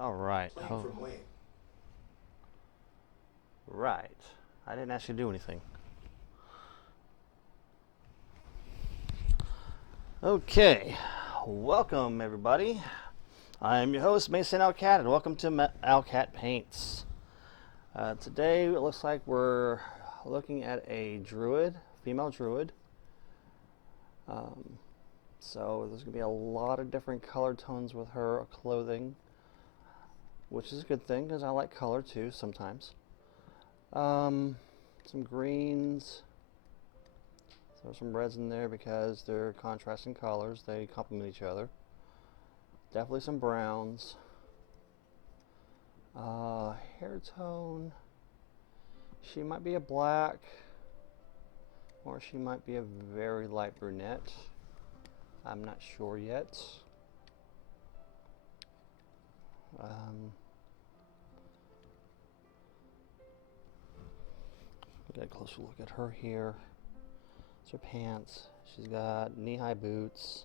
All right. Playing from when? Right. I didn't actually do anything. Okay. Welcome, everybody. I'm your host, Mason Alcat, and welcome to Alcat Paints. Today, it looks like we're looking at a druid, female druid. So there's going to be a lot of different color tones with her clothing, which is a good thing because I like color too sometimes. Some greens. Throw some reds in there because they're contrasting colors. They complement each other. Definitely some browns. Hair tone. She might be a black, or she might be a very light brunette. I'm not sure yet. Get a closer look at her here. It's her pants. She's got knee-high boots.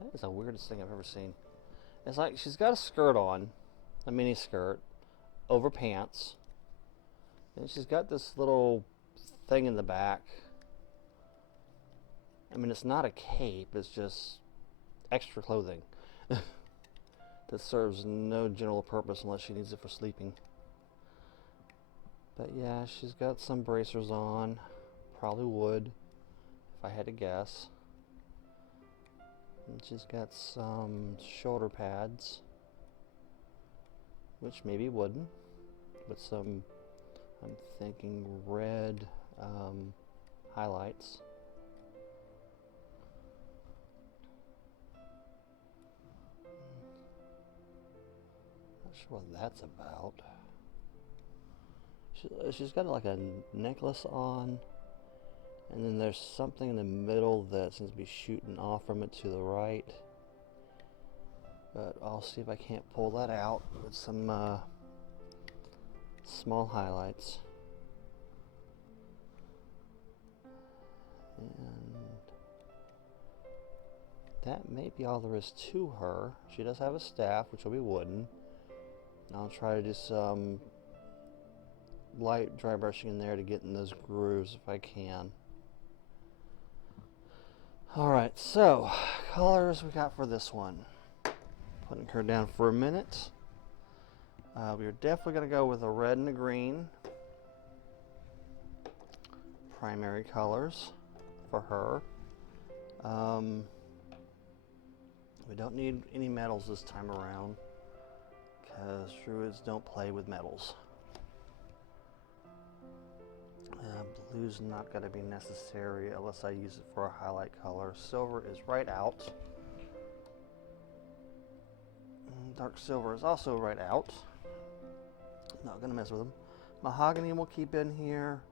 That is the weirdest thing I've ever seen. It's like she's got a skirt on, a mini skirt, over pants. And she's got this little thing in the back. I mean, it's not a cape, it's just extra clothing that serves no general purpose unless she needs it for sleeping. But yeah, she's got some bracers on, probably wood, if I had to guess. And she's got some shoulder pads, which may be wooden, with some, I'm thinking, red highlights. Not sure what that's about. She's got like a necklace on, and then there's something in the middle that seems to be shooting off from it to the right. But I'll see if I can't pull that out with some small highlights. And that may be all there is to her. She does have a staff, which will be wooden. I'll try to do some light dry brushing in there to get in those grooves if I can. Alright, so colors we got for this one. Putting her down for a minute. We're definitely going to go with a red and a green. Primary colors for her. We don't need any metals this time around because druids don't play with metals. Blue's not going to be necessary unless I use it for a highlight color. Silver is right out. Dark silver is also right out. Not going to mess with them. Mahogany we'll keep in here.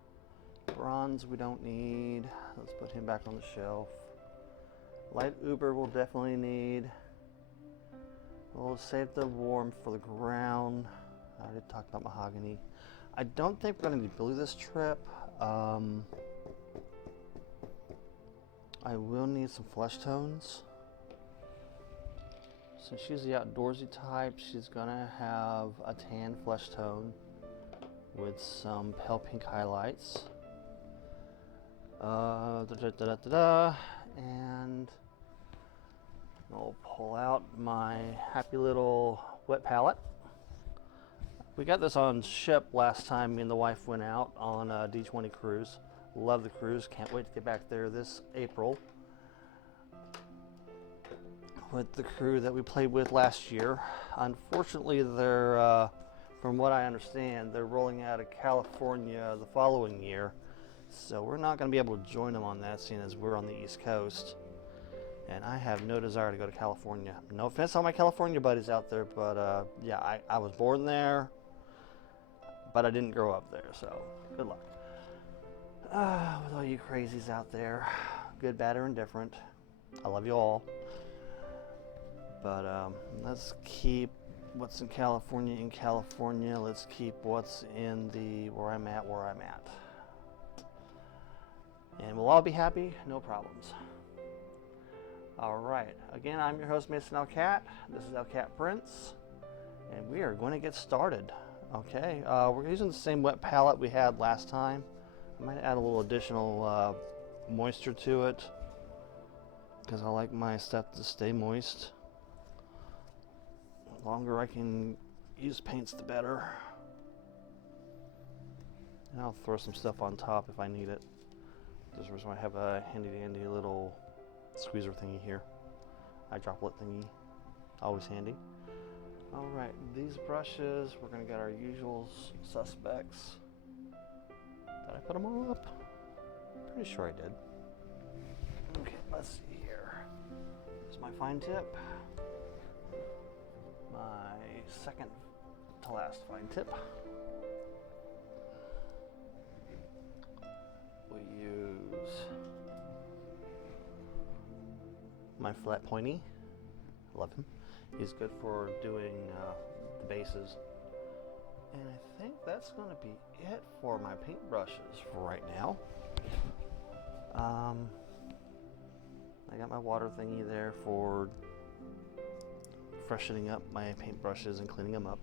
Bronze we don't need. Let's put him back on the shelf. Light Uber we'll definitely need. We'll save the warm for the ground. I already talked about mahogany. I don't think we're going to need blue this trip. I will need some flesh tones. Since she's the outdoorsy type, she's going to have a tan flesh tone with some pale pink highlights. And I'll pull out my happy little wet palette. We got this on ship last time me and the wife went out on a D20 cruise. Love the cruise. Can't wait to get back there this April with the crew that we played with last year. Unfortunately, they're, from what I understand, they're rolling out of California the following year. So we're not going to be able to join them on that, seeing as we're on the East Coast. And I have no desire to go to California. No offense to all my California buddies out there, but yeah, I was born there, but I didn't grow up there, so good luck. With all you crazies out there, good, bad, or indifferent, I love you all. But let's keep what's in California in California. Let's keep what's in the where I'm at. And we'll all be happy, no problems. Alright, again, I'm your host, Mason Elcat. This is Elcat Prince, and we are going to get started. Okay, we're using the same wet palette we had last time. I might add a little additional moisture to it, because I like my stuff to stay moist. The longer I can use paints, the better. And I'll throw some stuff on top if I need it. There's a reason why I have a handy-dandy little squeezer thingy here. Eye droplet thingy, always handy. Alright, these brushes, we're going to get our usual suspects. Did I put them all up? Pretty sure I did. Okay, let's see here. Here's my fine tip. My second to last fine tip. We use my flat pointy. Love him. He's good for doing the bases. And I think that's going to be it for my paintbrushes for right now. I got my water thingy there for freshening up my paintbrushes and cleaning them up.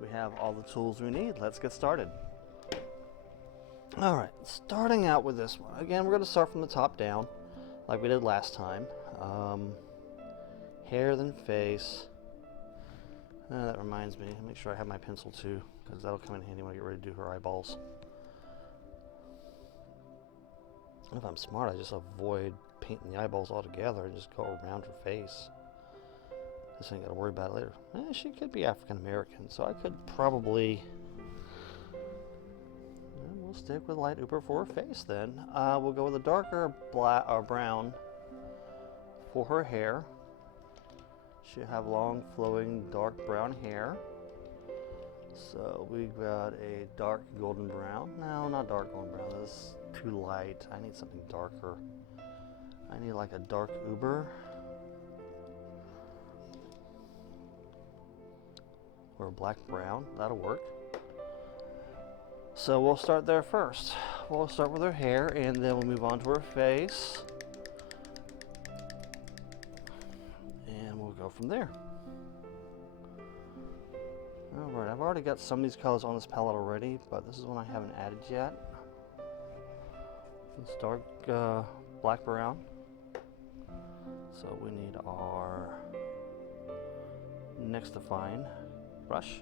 We have all the tools we need. Let's get started. Alright, starting out with this one. Again, we're going to start from the top down, like we did last time. Hair, then face. That reminds me, make sure I have my pencil too, because that'll come in handy when I get ready to do her eyeballs. And if I'm smart, I just avoid painting the eyeballs altogether and just go around her face. Just ain't got to worry about it later. She could be African American, so I could probably... We'll stick with light ochre for her face then. We'll go with a darker black or brown for her hair. She'll have long, flowing, dark brown hair. So we've got a dark golden brown. No, not dark golden brown. This is too light. I need something darker. I need like a dark uber. Or a black brown. That'll work. So we'll start there first. We'll start with her hair and then we'll move on to her face. And we'll go from there. Alright, I've already got some of these colors on this palette already, but this is one I haven't added yet. It's dark black brown. So we need our next to fine brush.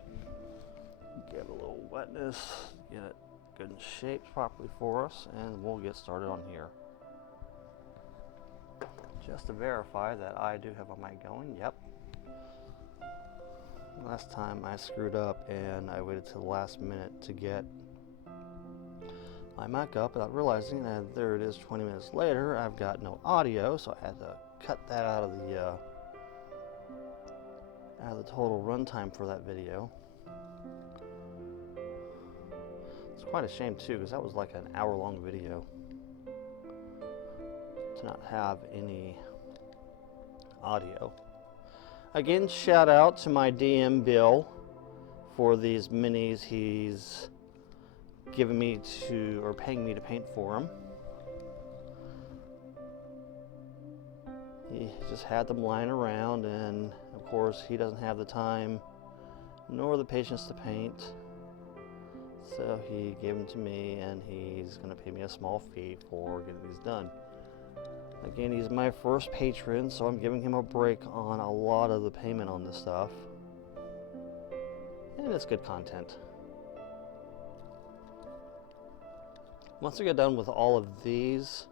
Give a little wetness, get it good and shaped properly for us, and we'll get started on here. Just to verify that I do have my mic going, yep. Last time I screwed up and I waited till the last minute to get my mic up without realizing that there it is 20 minutes later. I've got no audio, so I had to cut that out of the total runtime for that video. It's quite a shame too, because that was like an hour-long video to not have any audio. Again, shout out to my DM Bill for these minis he's given me to, or paying me to paint for him. He just had them lying around, and of course he doesn't have the time nor the patience to paint. So he gave them to me, and he's going to pay me a small fee for getting these done. Again, he's my first patron, so I'm giving him a break on a lot of the payment on this stuff. And it's good content. Once I get done with all of these,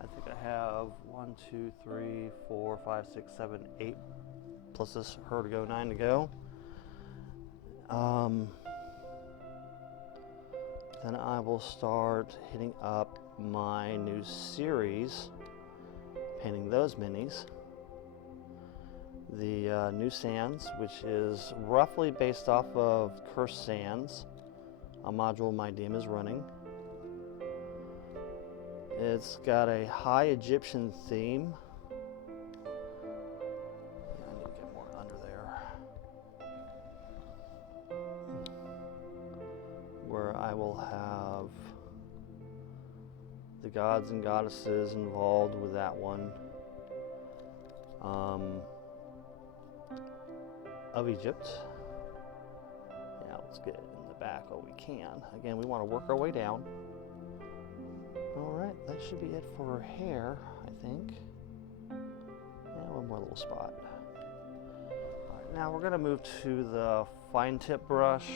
I think I have 1, 2, 3, 4, 5, 6, 7, 8, plus this her to go, 9 to go. Then I will start hitting up my new series, painting those minis. The new Sands, which is roughly based off of Cursed Sands, a module my DM is running. It's got a high Egyptian theme. I need to get more under there. Where I will have the gods and goddesses involved with that one. of Egypt. Yeah, let's get in the back while we can. Again, we want to work our way down. Alright, that should be it for her hair, I think. Yeah, one more little spot. Alright, now we're going to move to the fine tip brush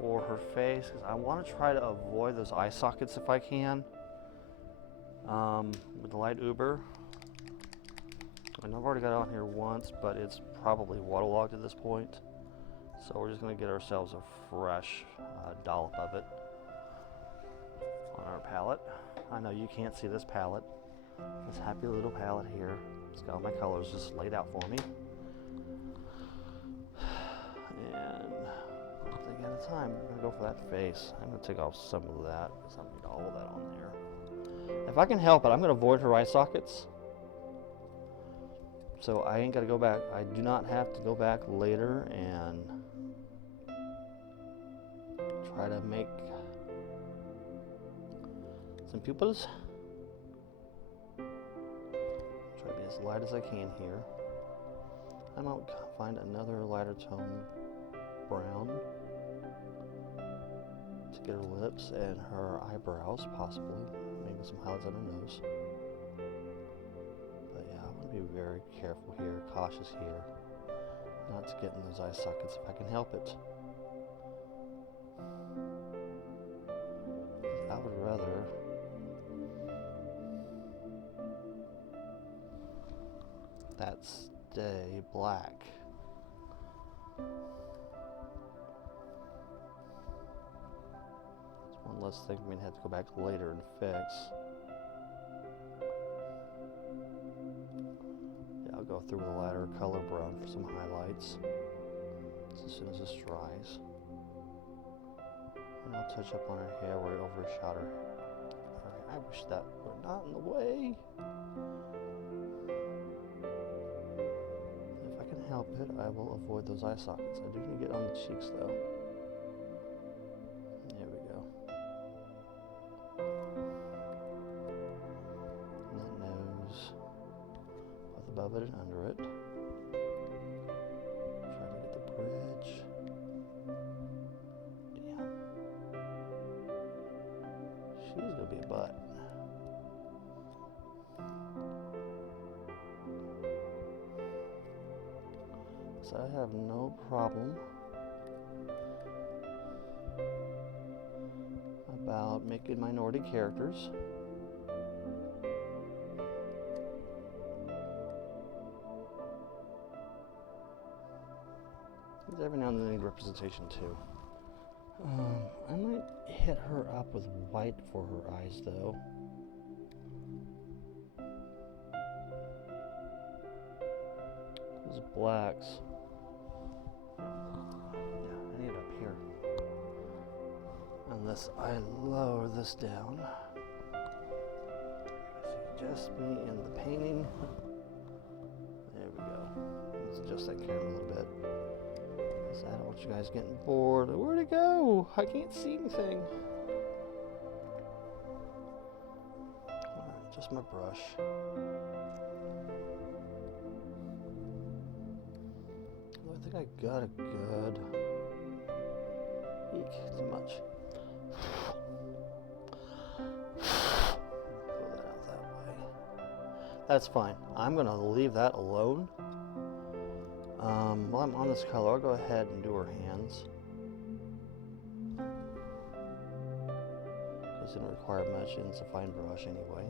for her face, because I want to try to avoid those eye sockets if I can. With the light Uber. And I've already got it on here once, but it's probably waterlogged at this point. So we're just going to get ourselves a fresh dollop of it on our palette. I know you can't see this palette. This happy little palette here. It's got all my colors just laid out for me. And one thing at a time, I'm going to go for that face. I'm going to take off some of that because I don't need all of that on there. If I can help it, I'm going to avoid her eye sockets. So I ain't got to go back. I do not have to go back later and try to make some pupils. Try to be as light as I can here. I might find another lighter tone brown to get her lips and her eyebrows, possibly. Maybe some highlights on her nose. But yeah, I'm going to be very careful here, cautious here, not to get in those eye sockets if I can help it. I would rather that stay black. It's one less thing we'd have to go back later and fix. Yeah, I'll go through with a lighter color brown for some highlights as soon as this dries. And I'll touch up on her hair where it overshot her. Alright, I wish that were not in the way. If I can help it, I will avoid those eye sockets. I do need to get on the cheeks though. There we go. And the nose, both above it and under it. Try to get the bridge. Damn. She's gonna be a butt. So I have no problem about making minority characters. Every now and then they need representation too. I might hit her up with white for her eyes though. Those blacks. Yeah, I need it up here. Unless I lower this down. See just me in the painting. There we go. Let's adjust that camera a little bit. I don't want you guys getting bored. Where'd it go? I can't see anything. Alright, just my brush. I think I got a good... Eek, too much. Pull that out that way. That's fine. I'm going to leave that alone. While I'm on this color, I'll go ahead and do her hands. Because it didn't require much, and it's a fine brush anyway.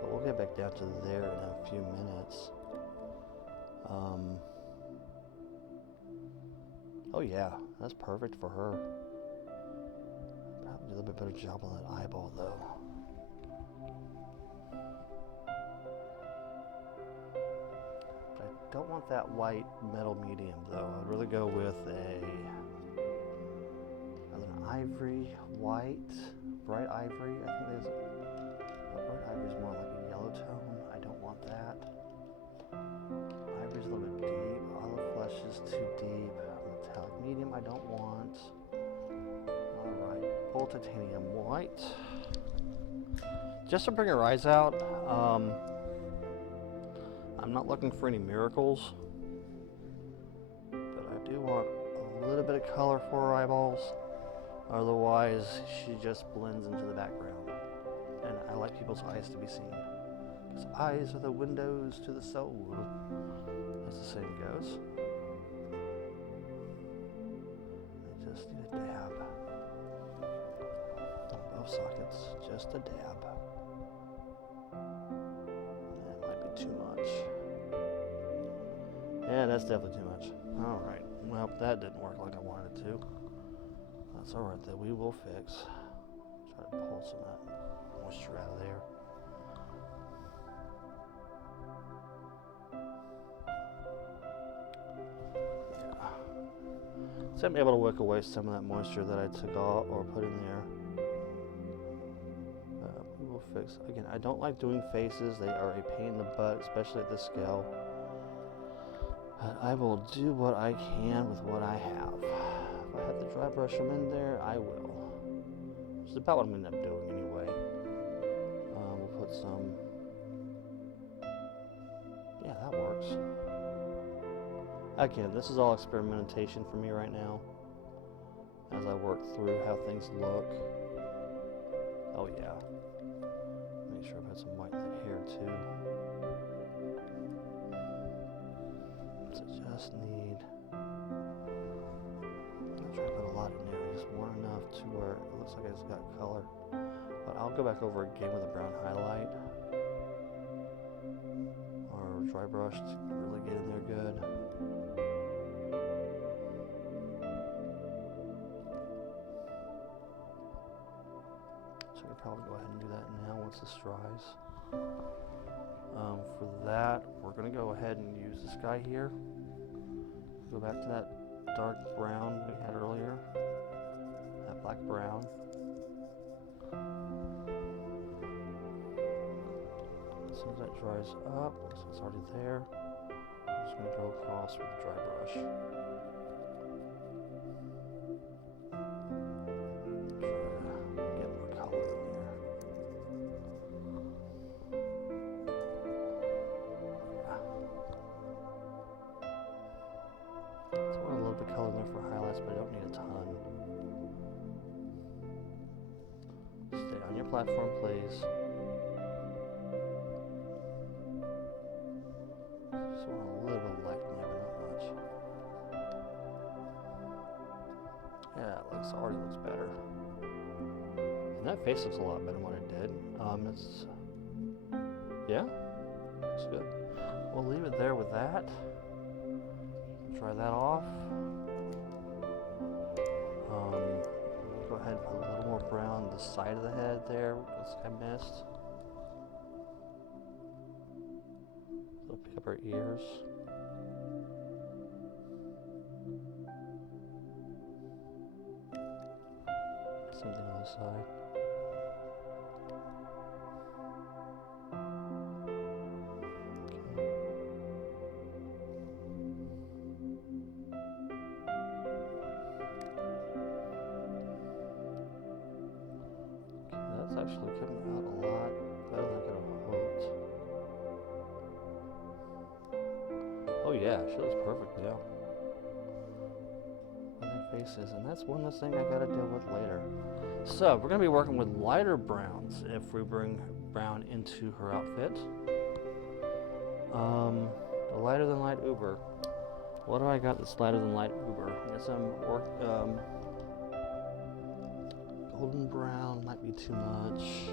But we'll get back down to there in a few minutes. Oh yeah, that's perfect for her. Probably do a little bit better job on that eyeball though. I don't want that white metal medium though. I'd really go with an ivory white, bright ivory. I think there's bright ivory is more like a yellow tone. I don't want that. Ivory's a little bit deep. Olive flesh is too deep. Metallic medium I don't want. Alright, full titanium white. just to bring her eyes out. I'm not looking for any miracles, but I do want a little bit of color for her eyeballs. Otherwise, she just blends into the background. And I like people's eyes to be seen, because eyes are the windows to the soul, as the saying goes. I just need a dab. Both sockets, just a dab. That might be too much. Yeah, that's definitely too much. Alright, well, that didn't work like I wanted it to. That's alright, that we will fix. Try to pull some of that moisture out of there. Yeah. So I'm able to wick away some of that moisture that I took off or put in there. We will fix. Again, I don't like doing faces. They are a pain in the butt, especially at this scale. But I will do what I can with what I have. If I have to dry brush them in there, I will. Which is about what I'm going to end up doing anyway. We'll put some... Yeah, that works. Again, this is all experimentation for me right now, as I work through how things look. Oh yeah. Make sure I put some white in that hair too. So just need... I'm trying to put a lot in there. I just want enough to where it looks like it's got color. But I'll go back over again with a brown highlight. Or dry brush to really get in there good. So I could probably go ahead and do that now once this dries. For that, we're going to go ahead and use this guy here. Go back to that dark brown we had earlier. That black brown. As soon as that dries up, looks like it's already there. I'm just going to go across with the dry brush. Try to get more color in there. Yeah. So I want a little bit of color in there for highlights, but I don't need a ton. Stay on your platform, please. Just want a little bit of light in there, but not much. Yeah, it already looks better. And that face looks a lot better than what it did. Yeah, looks good. We'll leave it there with that. Try that off. Go ahead and put a little more brown on the side of the head there, which I missed. So pick up her ears. Something on the side. That's actually coming out a lot better than I could have hoped. Oh yeah, she looks perfect now. Their faces, and that's one less thing I gotta deal with later. So we're gonna be working with lighter browns if we bring brown into her outfit. The lighter than light Uber. What do I got that's lighter than light Uber? I guess golden brown might be too much.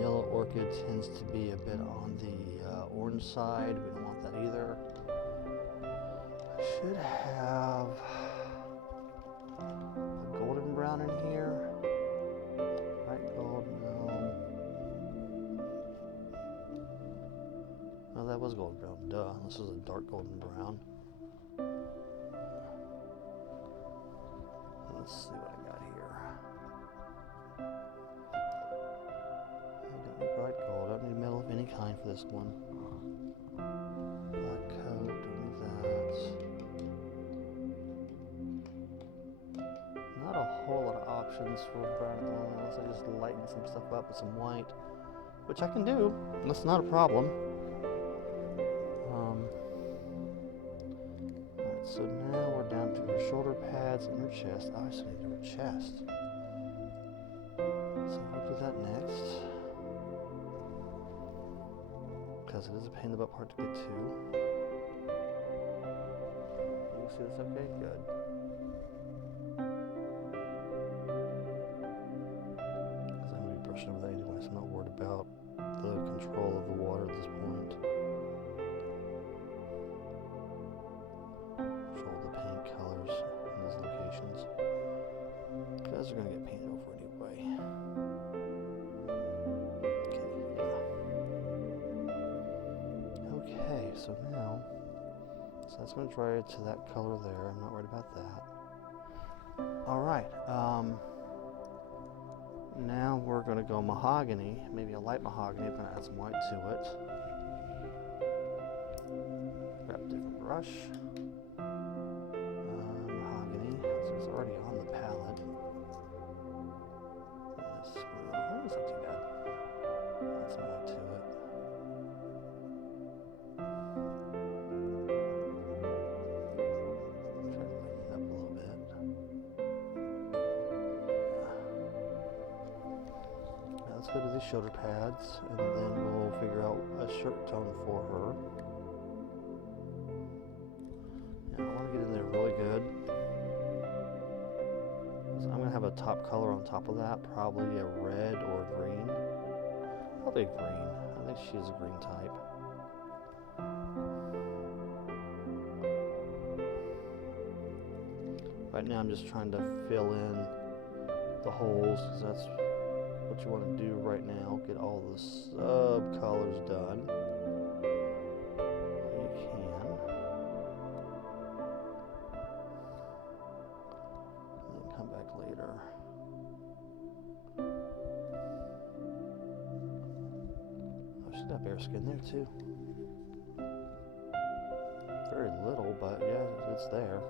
Yellow orchid tends to be a bit on the orange side. We don't want that either. I should have a golden brown in here. Bright gold, no. No, that was golden brown, duh. This is a dark golden brown. Let's see what I got here. I don't need bright gold. I don't need metal of any kind for this one. Black coat, don't need that. Not a whole lot of options for brown at the moment, unless I just lighten some stuff up with some white, which I can do. That's not a problem. Alright, so now we're down to her shoulder pads and her chest. Oh, I still need to do her chest. So we'll do that next. Because it is a pain in the butt part to get to. You see this okay? Good. Because I'm going to be brushing over that anyway, so I'm not worried about the control of the water at this point. Control the paint colors in these locations. Because they're going to get painted over anyway. Okay, so now, that's going to dry it to that color there. I'm not worried about that. Alright, now we're going to go mahogany, maybe a light mahogany. I'm going to add some white to it. Grab a different brush. Mahogany, so it's already on the palette. Yes, that's not too bad. Add some white to it. Let's go to these shoulder pads, and then we'll figure out a shirt tone for her. Yeah, I want to get in there really good. So I'm going to have a top color on top of that, probably a red or a green. Probably a green. I think she's a green type. Right now I'm just trying to fill in the holes, because that's what you want to do right now. Get all the sub colors done. You can. And then come back later. Oh, she's got bare skin there too. Very little, but yeah, it's there.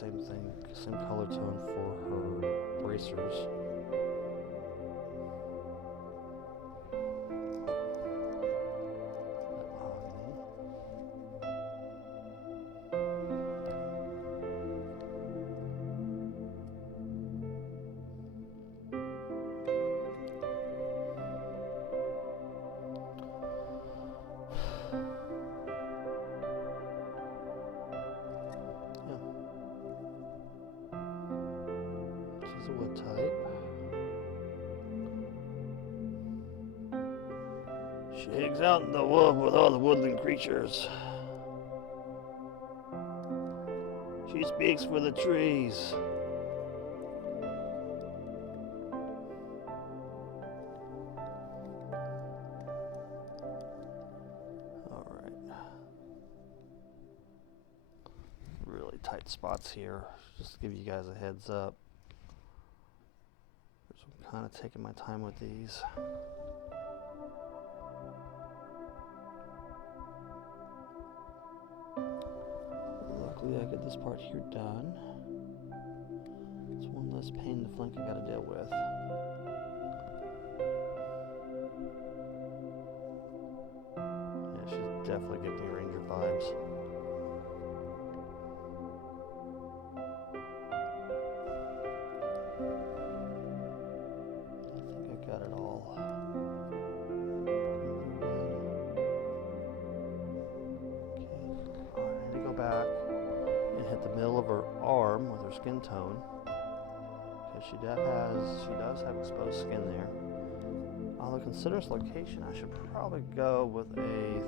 Same thing, same color tone for her bracers. A wood type. She hangs out in the wood with all the woodland creatures. She speaks for the trees. Alright. Really tight spots here, just to give you guys a heads up. Kind of taking my time with these. Luckily I get this part here done. It's one less pain in the flank I gotta deal with. Yeah, she's definitely giving me Ranger vibes. Got it all. Okay. Alright, I need to go back and hit the middle of her arm with her skin tone. Because she does have exposed skin there. Although considering its location, I should probably go with a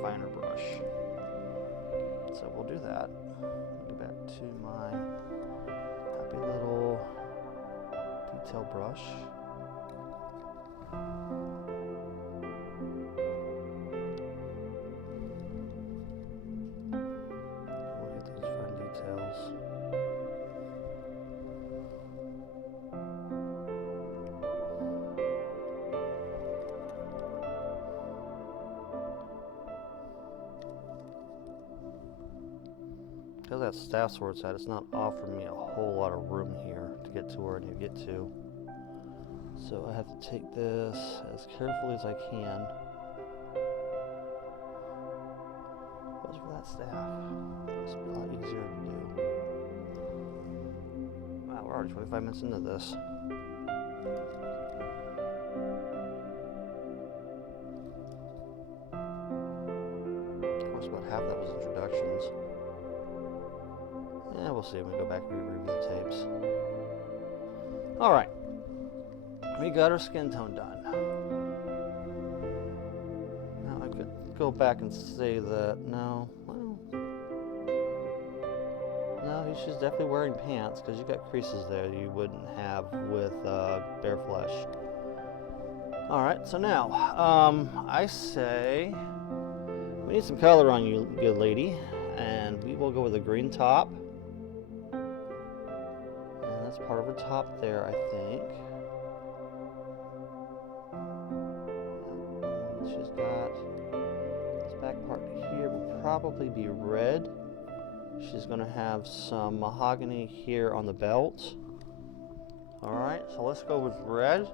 finer brush. So we'll do that. Go back to my happy little detail brush. We'll get those fine details. because that staff's where it's at, it's not offering me a whole lot of room here to get to where I need to get to. So I have to take this as carefully as I can. What's for that staff? This will be a lot easier to do. Wow, we're already 25 minutes into this. Of course, about half that was introductions. Yeah, we'll see when we go back and review the tapes. Alright. We got our skin tone done. Now I could go back and say that, no, well, no, she's definitely wearing pants because you got creases there you wouldn't have with bare flesh. Alright, so now, I say we need some color on you, good lady, and we will go with a green top. And that's part of her top there, I think. She's got this back part here will probably be red. She's going to have some mahogany here on the belt. Alright, so let's go with red.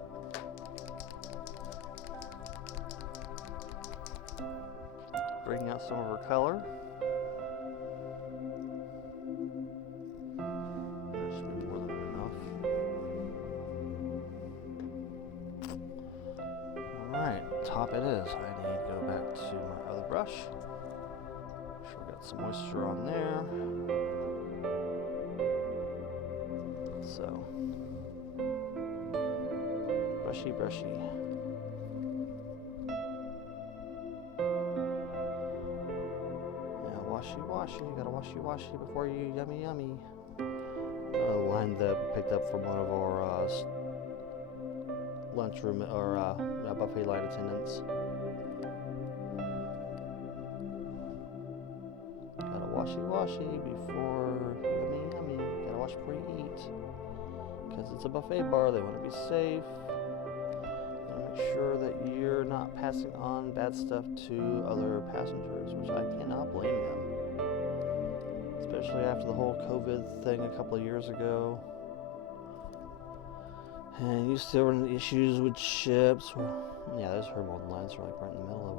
Bring out some of her color. That should be more than enough. Alright, top it is. I need to go back to my other brush. Make sure we got some moisture on there. So, brushy, brushy. Yeah, washy, washy. You gotta washy, washy before you yummy, yummy. A line that we picked up from one of our lunchroom or buffet line attendants. Gotta washy, washy before yummy, yummy. Gotta wash before you eat. Because it's a buffet bar, they want to be safe. They want to make sure that you're not passing on bad stuff to other passengers, which I cannot blame them. Especially after the whole COVID thing a couple of years ago. And you still run into issues with ships. Yeah, there's her molding lines right in the middle of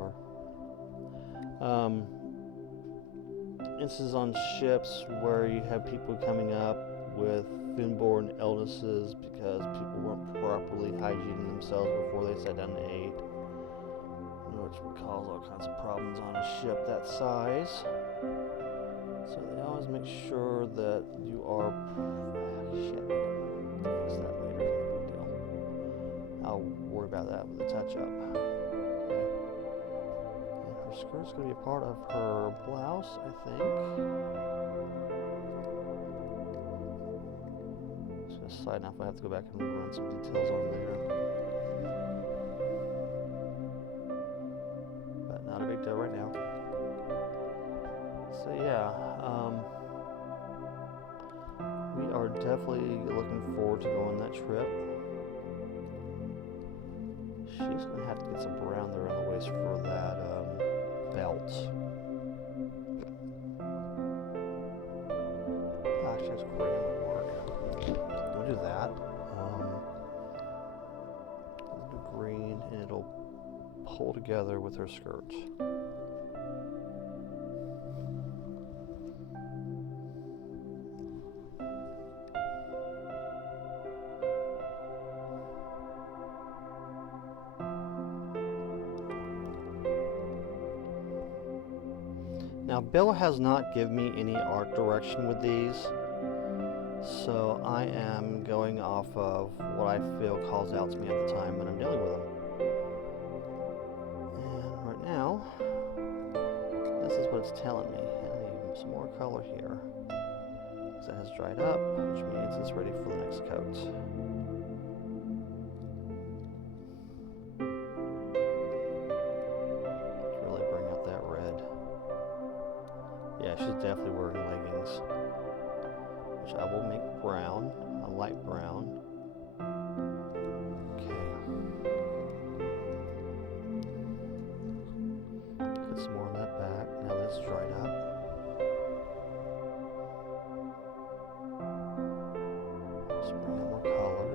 her. Instances on ships where you have people coming up with foodborne illnesses because people weren't properly hygiening themselves before they sat down to eat, which would cause all kinds of problems on a ship that size. So they always make sure that you are... Shit, fix that later, no big deal. I'll worry about that with a touch-up. Okay. And her skirt's going to be a part of her blouse, I think. Side enough, I have to go back and run some details on there. But not a big deal right now. So yeah, we are definitely looking forward to going that trip. She's going to have to get some brown there on the waist for that belt. Actually, that's great. Do that. Do green, and it'll pull together with her skirt. Now, Bill has not given me any art direction with these. So I am going off of what I feel calls out to me at the time when I'm dealing with them. And right now, this is what it's telling me. And I need some more color here. Because it has dried up, which means it's ready for the next coat. Let's really bring out that red. Yeah, she's definitely wearing leggings. Which I will make brown, a light brown. Okay. Get some more on that back. Now that's dried up. Just bring in more color.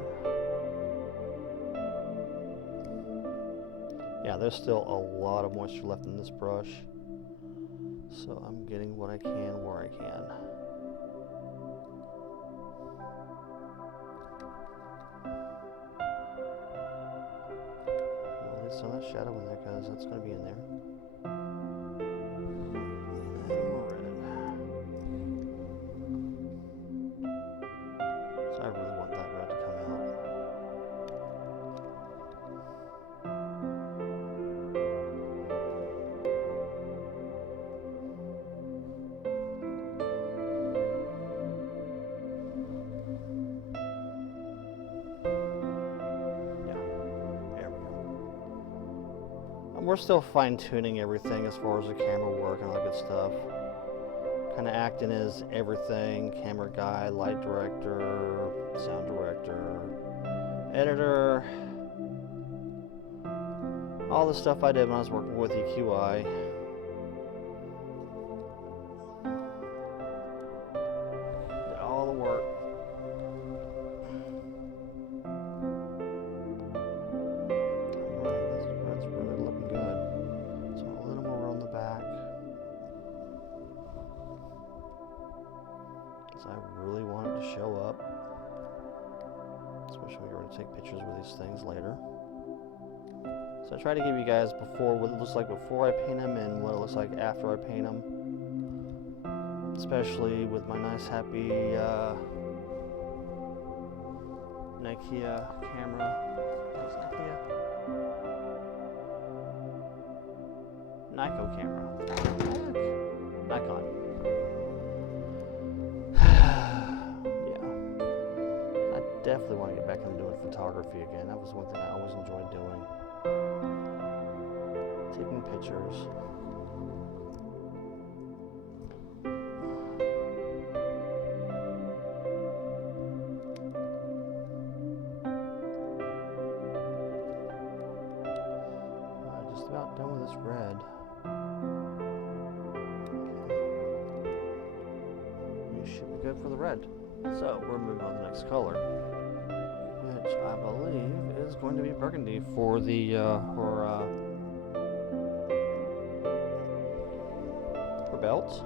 Yeah, there's still a lot of moisture left in this brush, so I'm getting what I can where I can. Well, at least some of that shadow in there, because that's going to be in there. And more red. So I really want that red to come out. We're still fine-tuning everything as far as the camera work and all that good stuff. Kind of acting as everything: camera guy, light director, sound director, editor. All the stuff I did when I was working with EQI. Did all the work. I really want it to show up, especially when you're going to take pictures with these things later. So I try to give you guys before what it looks like before I paint them and what it looks like after I paint them, especially with my nice happy Nikea camera. What's Nikea? Nikon camera. Nikon. Definitely want to get back into doing photography again. That was one thing I always enjoyed doing. Taking pictures. Just about done with this red. Okay. We should be good for the red. So we're moving on to the next color, which I believe is going to be burgundy for the for belts.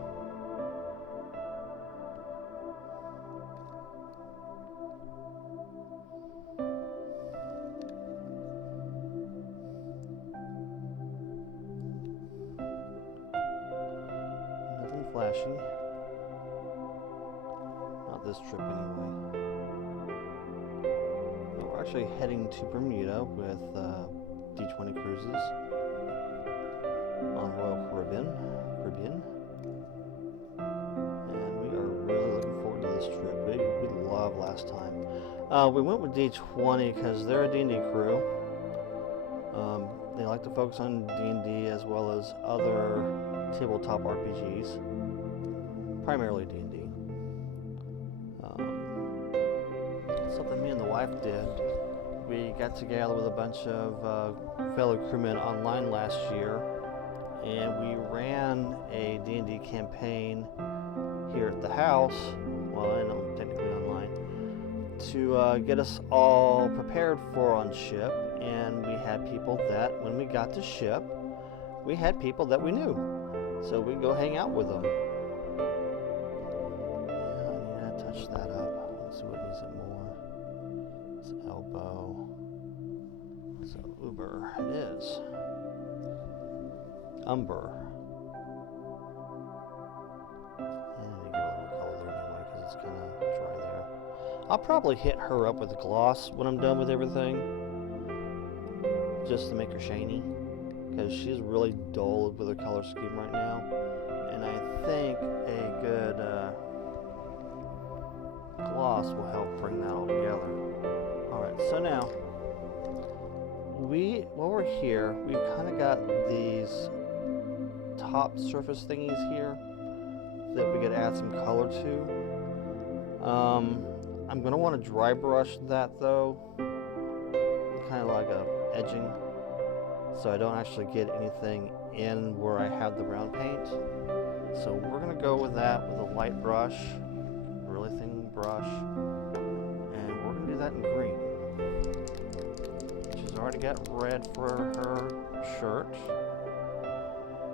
Nothing flashy. This trip anyway. We're actually heading to Bermuda with D20 Cruises on Royal Caribbean, and we are really looking forward to this trip. We loved last time. We went with D20 because they're a D&D crew. They like to focus on D&D as well as other tabletop RPGs, primarily D&D. Something me and the wife did. We got together with a bunch of fellow crewmen online last year, and we ran a D&D campaign here at the house, well, I know technically online, to get us all prepared for on ship. And we had people that, when we got to ship, we had people that we knew, so we'd go hang out with them. Yeah, I need to touch that up. Let's see what needs it more. Elbow. So Uber it is. Umber. And I need to get a little color there anyway because it's kind of dry there. I'll probably hit her up with a gloss when I'm done with everything, just to make her shiny, because she's really dull with her color scheme right now, and I think a good gloss will help bring that all together. Alright, so now, while we're here, we've kind of got these top surface thingies here that we could add some color to. I'm going to want to dry brush that though, kind of like a edging, so I don't actually get anything in where I have the brown paint. So we're going to go with that with a light brush, really thin brush, and that in green. She's already got red for her shirt.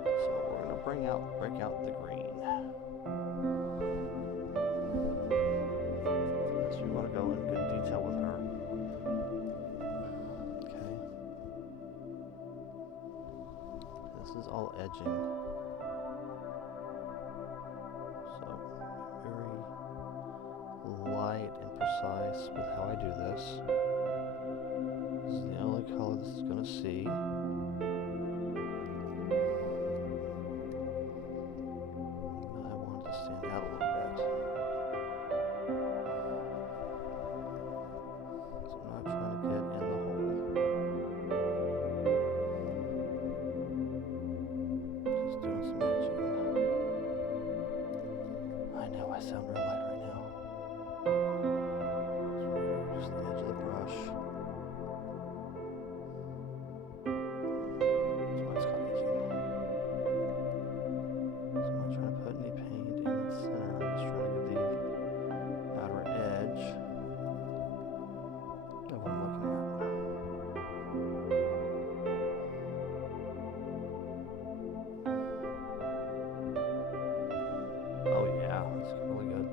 So we're gonna break out the green. So we want to go in good detail with her. Okay. This is all edging. So very light and precise with how I do this. This is the only color this is going to see. I want it to stand out a little bit. So I'm not trying to get in the hole. Just doing some edging. I know I sound real light right now. Just the edge of the brush. That's why it's called edging. So I'm not trying to put any paint in the center. I'm just trying to get the outer edge of what I'm looking at. Oh yeah, that's really good.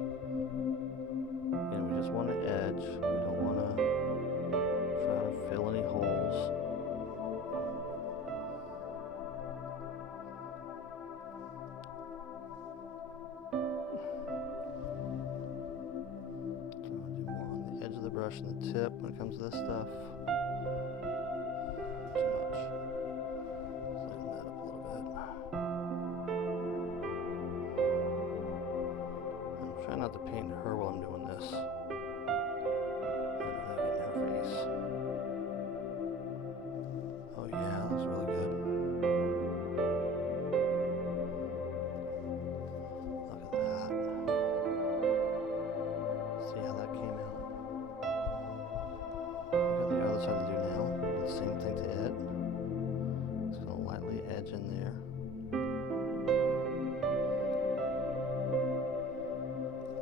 And we just want to edge. We don't want to try to fill any holes. So I'll do more on the edge of the brush and the tip when it comes to this stuff. Too much. Lighten that up a little bit. I'm trying not to paint her while I'm doing this. And then get in her face. Oh yeah, that was really good. Look at that. See how that came out? Look at the other side to do now. Do the same thing to it. Just gonna lightly edge in there.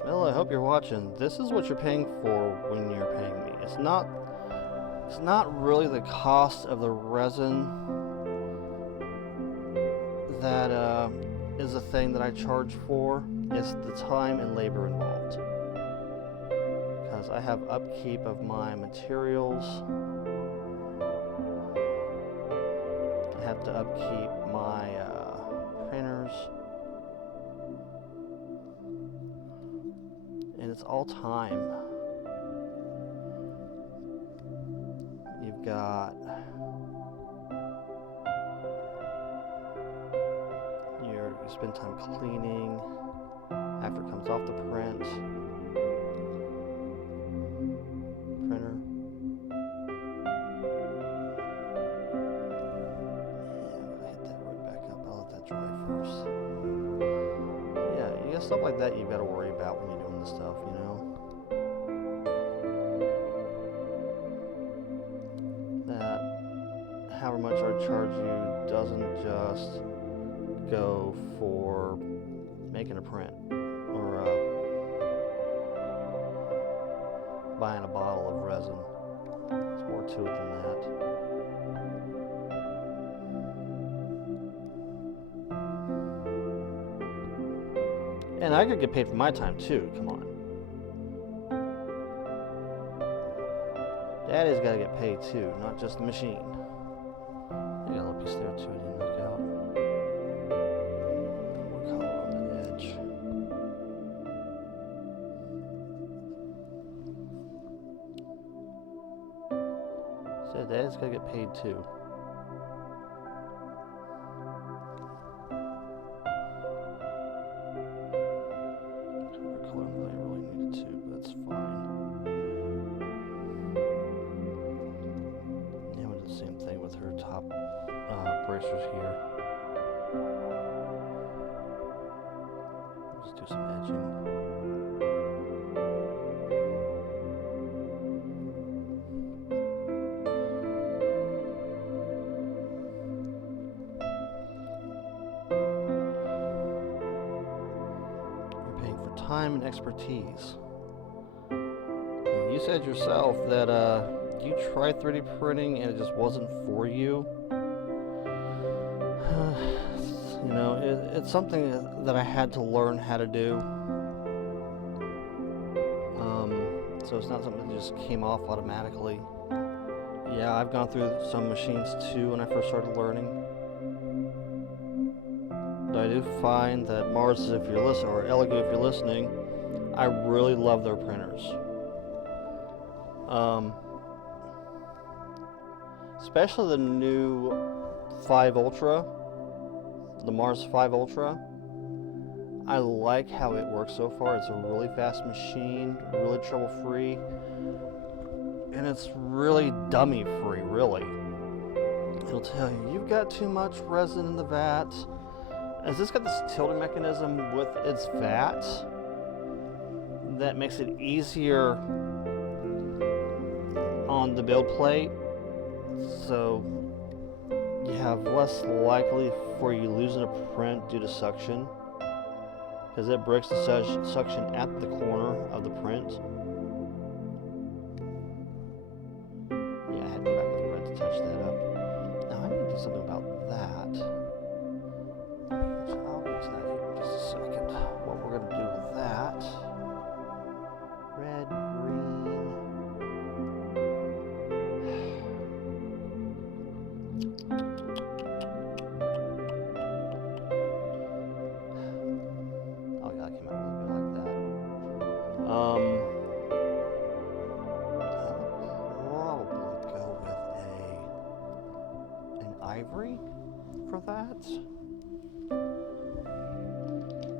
Well, I hope you're watching. This is what you're paying for when you're paying me. It's not really the cost of the resin that is the thing that I charge for. It's the time and labor involved. Because I have upkeep of my materials. I have to upkeep my printers. And it's all time. You've got you spend time cleaning after it comes off the printer. Yeah, I'm gonna hit that right back up. I'll let that dry first. Yeah, you got stuff like that you've got to worry about when you're doing this stuff, you know. That however much I charge you doesn't just go for making a print or buying a bottle of resin. There's more to it than that. And I could get paid for my time too, come on. Daddy's gotta get paid too, not just the machine. You got a little piece there too I didn't knock out. More color on the edge. So Daddy's gotta get paid too. Bracers here. Just do some edging. You're paying for time and expertise. And you said yourself that you tried 3D printing and it just wasn't for you. You know, it's something that I had to learn how to do. So it's not something that just came off automatically. Yeah, I've gone through some machines too when I first started learning. But I do find that Mars, if you're listening, or Elegoo, if you're listening, I really love their printers. Especially the new 5 Ultra, the Mars 5 Ultra. I like how it works so far. It's a really fast machine, really trouble-free, and it's really dummy-free, really. It'll tell you, you've got too much resin in the vat. Has this got this tilting mechanism with its vat that makes it easier on the build plate, so you have less likely for you losing a print due to suction, because it breaks the suction at the corner of the print. Yeah, I had to go back with the red to touch that up. Now I need to do something about that. So I'll get to that here in just a second. What we're going to do with that. Red, green. Oh yeah, that came out really good like that. I'll probably go with an ivory for that.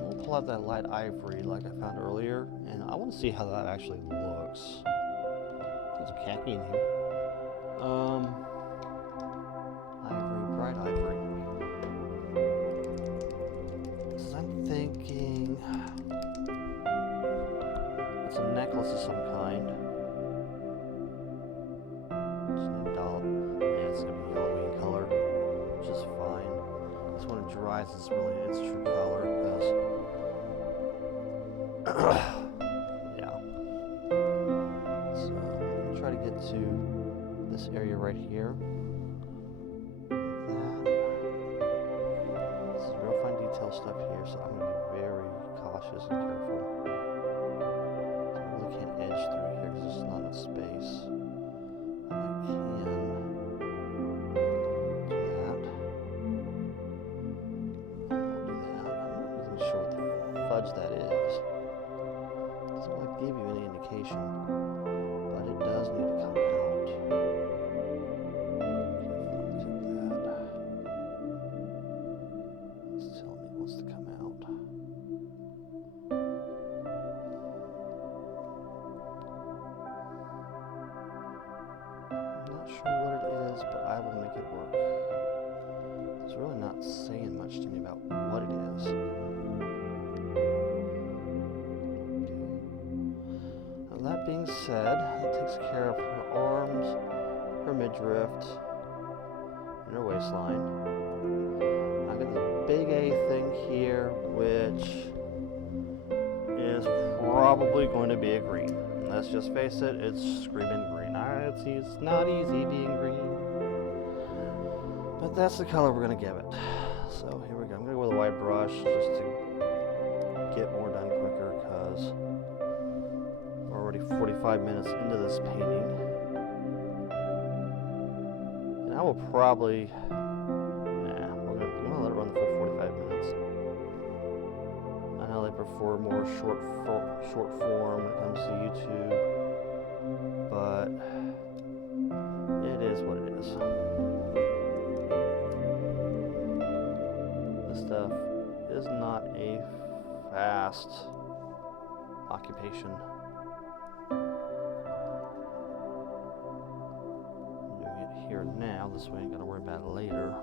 We'll pull out that light ivory like I found earlier, and I want to see how that actually looks. There's a khaki in here. Ivory, bright ivory. So I'm thinking it's a necklace of some kind. Just need a dollop. Yeah, it's gonna be yellowy in color, which is fine. This when it dries, it's really its true color, because yeah. So I'm gonna try to get to this area right here. This is real fine detail stuff here, so I'm gonna be very cautious and careful. So I really can't edge through here because there's not enough space. But I can do that. I'm not even sure what the fudge that is. Doesn't really give you any indication, but it does need to come out. It's telling me it wants to come out. I'm not sure what it is, but I will make it work. It's really not saying much to me about what it is. Now, that being said, that takes care of her arms, her midriff, and her waistline. I've got this big A thing here, which is probably going to be a green. Let's just face it, it's screaming green. It's not easy being green, but that's the color we're going to give it. So here we go. I'm going to go with a white brush just to get more done quicker, because we're already 45 minutes into this painting. And I will probably, I'm going to let it run the full 45 minutes. I know they prefer more short form when it comes to YouTube, but it is what it is. This stuff is not a fast occupation. I'm doing it here now, this way I ain't gotta worry about it later.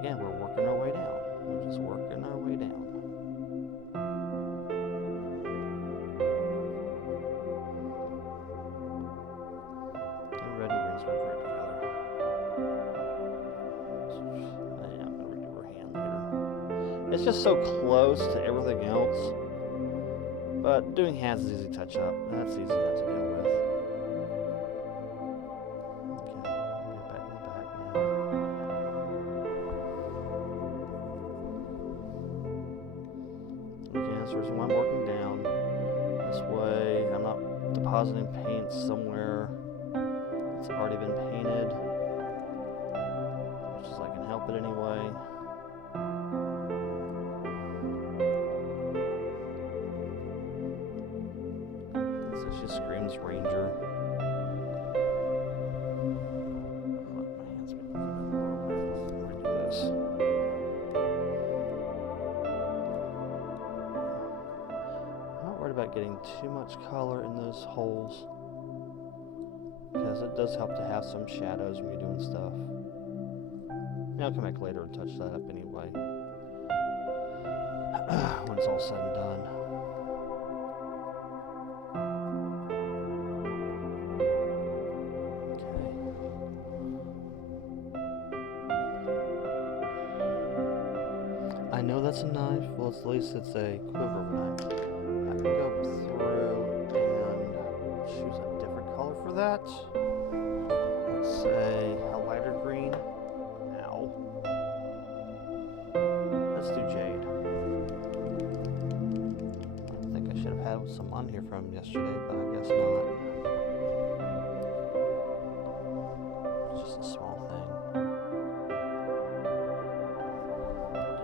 Again, we're working our way down. We're just working our way down. Red and greens work great together. I'm going to redo her hand later. It's just so close to everything else But doing hands is easy to touch up. That's easy enough to deal with. Okay, get back in the back now. Again, that's the reason why I'm working down. This way, I'm not depositing paint somewhere it's already been painted, which is I can help it anyway. So she screams Ranger. Let my hands be a little bit lower before I do this. I'm not worried about getting too much color in those holes, because it does help to have some shadows when you're doing stuff. And I'll come back later and touch that up anyway, when it's all said and done. Okay. I know that's a knife. Well, at least it's a quiver knife. I can go through and choose a different color for that. Let's say a lighter green. Ow. Let's do jade. I think I should have had some on here from yesterday, but I guess not. It's just a small thing.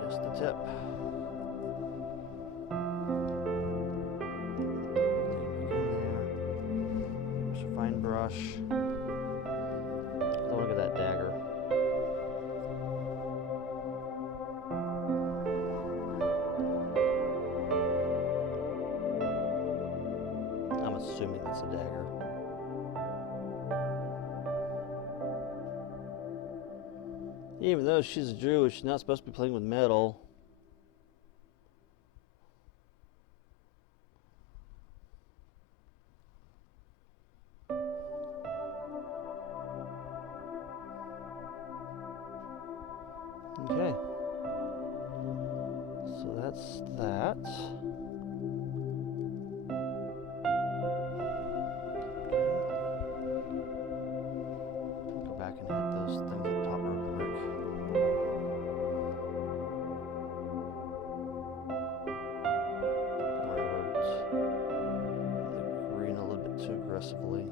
Just the tip. Brush. I want to get that dagger. I'm assuming that's a dagger. Even though she's a druid, she's not supposed to be playing with metal. Okay, so that's that. Okay. Go back and hit those things up top real quick. Railroad the green a little bit too aggressively.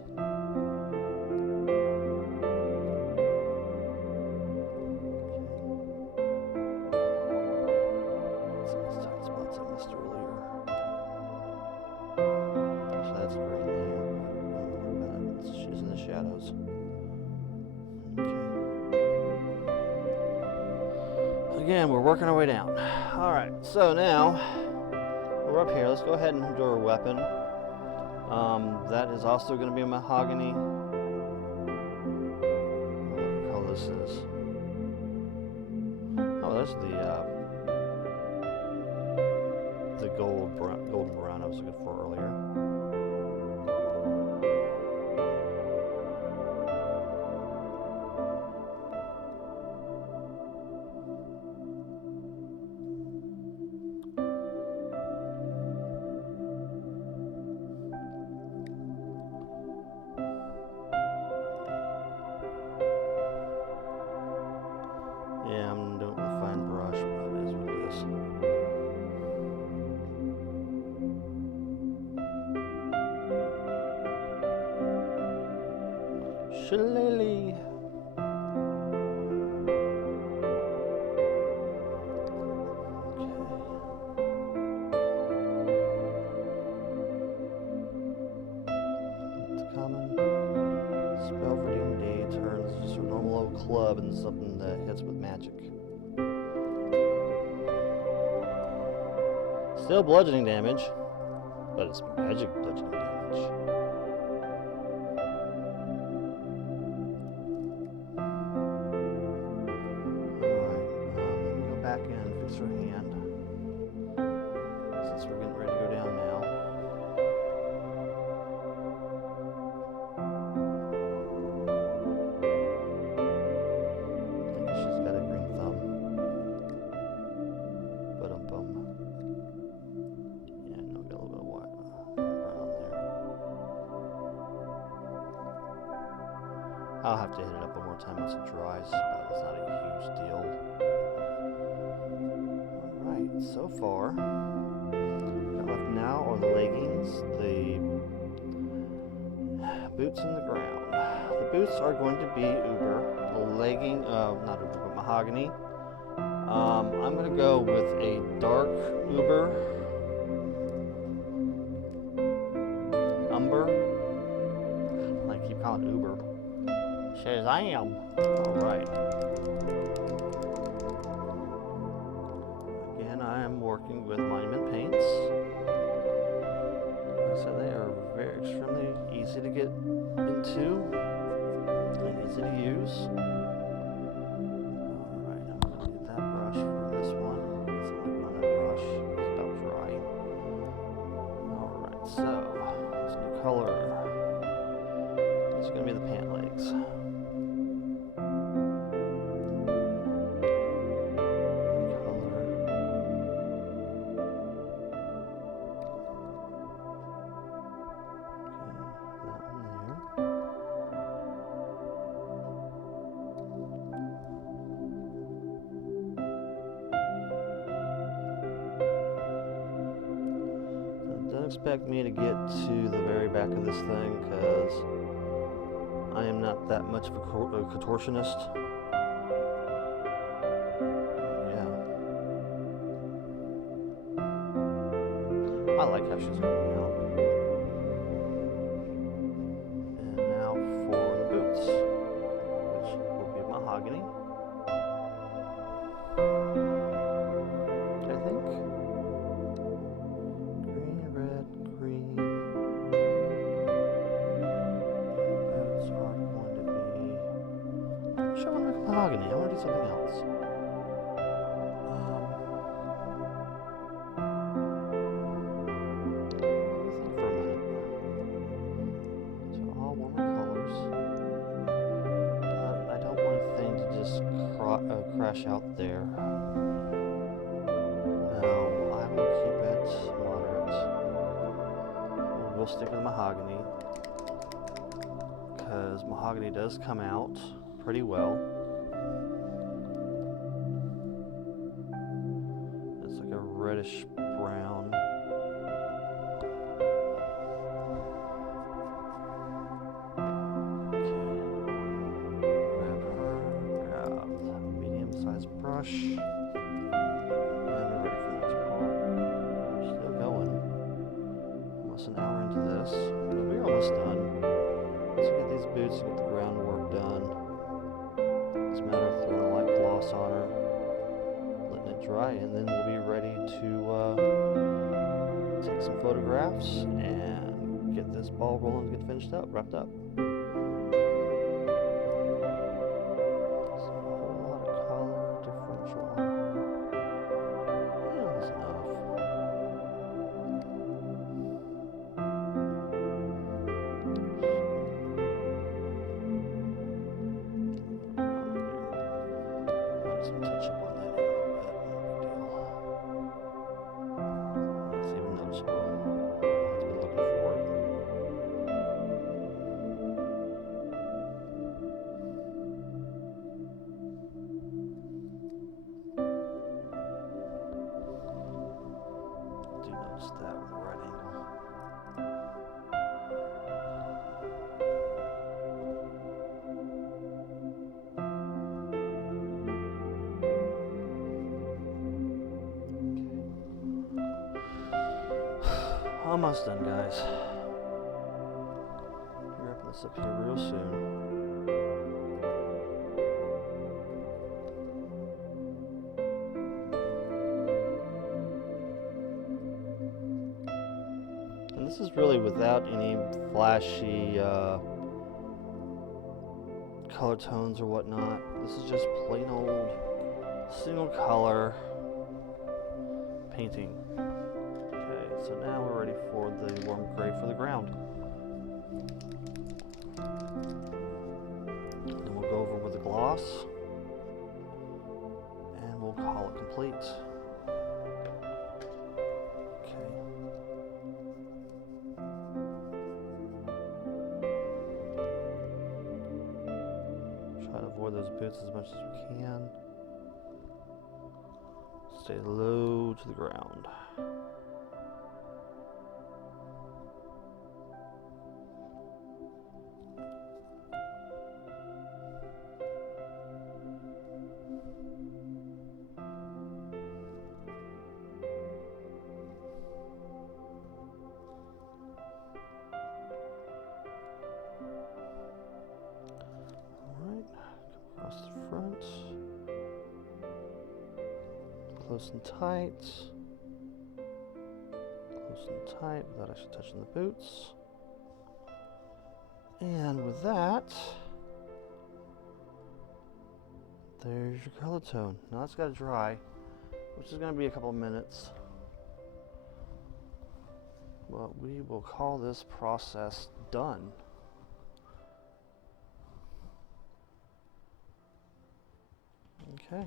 Shadows. Okay. Again, we're working our way down. Alright, so now we're up here. Let's go ahead and do our weapon. That is also going to be a mahogany. What color this is? Oh, that's the golden brown I was looking for earlier. Yeah, I'm doing it with a fine brush, but it is what it is. Shillelagh. It's common. Spell for D&D turns just a normal old club into something that hits with magic. Still bludgeoning damage, but it's magic bludgeoning damage. Alright, let me go back in and fix her hand, since we're getting ready to go down now. She's got a green thumb. But Yeah, no, got a little bit of white. I'll have to hit it up one more time once it dries, but it's not a huge deal. Alright, so far, what got left now are the leggings, the boots in the ground. The boots are going to be Uber. The legging, not Uber, but mahogany. I'm going to go with a dark Uber. Umber. I keep calling it Uber. Shazam! Alright. Again, I am working with Monument Paints. Like I said, they are extremely easy to get into and easy to use. Alright, I'm going to get that brush for this one. Get some liquid on that brush. It's about dry. Alright, so this new color. These are going to be the pant legs. Expect me to get to the very back of this thing because I am not that much of a contortionist. Yeah, I like how she's going out. And now for the boots, which will be mahogany, I think. Mahogany. I want to do something else. Let me think for a minute. So all warmer colors, but I don't want a thing to just crash out there. No, I will keep it moderate. We'll stick with mahogany because mahogany does come out pretty well. Reddish brown. Okay. Grab a medium-sized brush. And we're ready for the next part. We're still going. Almost an hour into this, but we're almost done. Let's get these boots and get the groundwork done. It's a matter of throwing a light gloss on her, letting it dry, and then we'll be ready to take some photographs and get this ball rolling to get finished up, wrapped up. So a whole lot of color differential on her. Yeah, that's enough. I'll just touch up on that here a little bit. Noticeable. I've been looking for it. I do notice that with the right angle. Almost done, guys. Wrapping this up here real soon. And this is really without any flashy color tones or whatnot. This is just plain old single color painting. So now we're ready for the warm gray for the ground. Then we'll go over with the gloss and we'll call it complete. Okay. for those boots as much as we can. Stay low to the ground. Across the front, close and tight, without actually touching the boots. And with that, there's your color tone. Now it's got to dry, which is going to be a couple minutes, but we will call this process done. Okay.